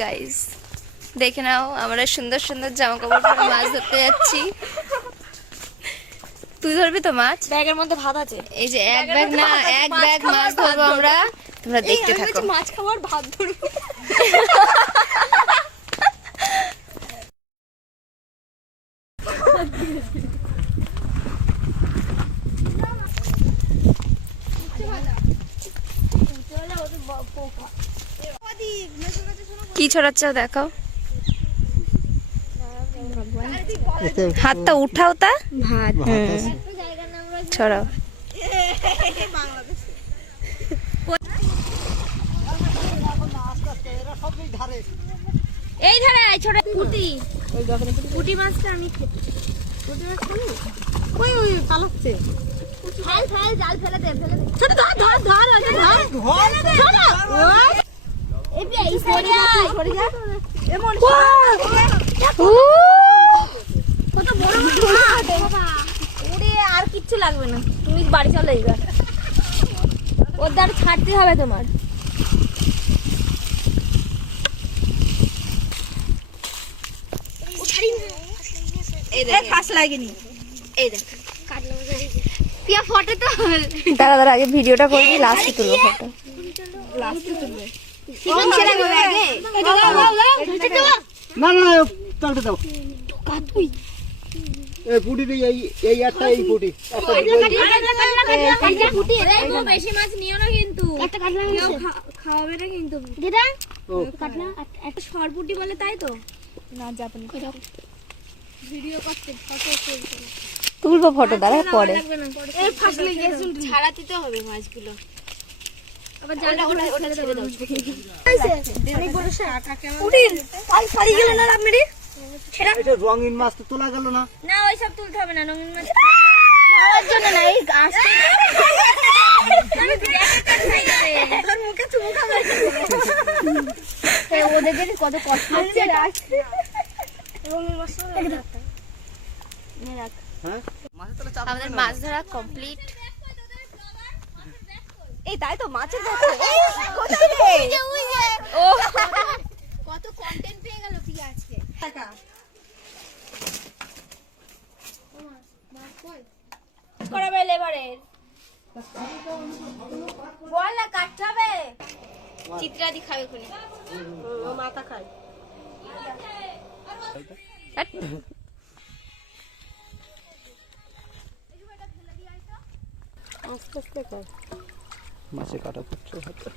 Guys দেখে নাও আমরা সুন্দর সুন্দর জামা কাপড় পরে মাছ ধরতে যাচ্ছি। তুই ধরবি তো মাছ? ব্যাগের মধ্যে ভাত আছে। এই যে এক ব্যাগ না, এক ব্যাগ মাছ ধরবো আমরা। তোমরা দেখতে থাকো। মাছ খাওয়ার ভাত ধরবো। কি ছড়াচ্ছ দেখাও, হাতটা উঠাও তা ভাত ছড়াও। এই ধারে ছোট পুঁটি, পুঁটি মাছটা আমি পুঁটি মাছ খাবো। ওই ওই পালাচ্ছে। ফেল ফেল জাল ফেলে দে, ফেলে দে। ছোট ধর ধর ধর ধর ধর ধর। এবি এই সরে যা, সরে যা। এমন কত বড় মাছ বাবা। ওরে আর কিচ্ছু লাগবে না, তুমি বাড়ি চলে যাবে। ওর দ্বারা ছাড়তে হবে তোমার। দাঁড়া দাঁড়া, আগে ভিডিওটা করবি, লাস্টে তুলবো ফটো। না না চলতে দাও। এই পুটিতে এই একটা এই পুটি বেশি মাছ নিও না কিন্তু, খাওয়াবে না কিন্তু। একটা সরপুটি বলে, তাই তো না? জাপানি ভিডিও করতে তুলবো ফটো, দাঁড়া পরে। ছাড়াতে তো হবে মাছগুলো। আবার জালটা ছেড়ে দাও। এটা রঙিন মাছ তো তোলা গেল না। না ওই সব তুলতে হবে না, রঙিন মাছ খাওয়ার জন্য না, এই গাছ তোর মুখে চুমু খাবে। ওদের যে কত কষ্ট হচ্ছে। আমাদের মাছ ধরা কমপ্লিট। এই তাই তো মাছের ও কত কন্টেন্ট পেয়ে গেল তুই আজকে। করাবে লেবারের বল না, কাটতে হবে। চিত্রাদি খাবে কোনে, ও মাথা খায়। আস্তে আস্তে কর। মাছে কাটা পড়ছে হাতে।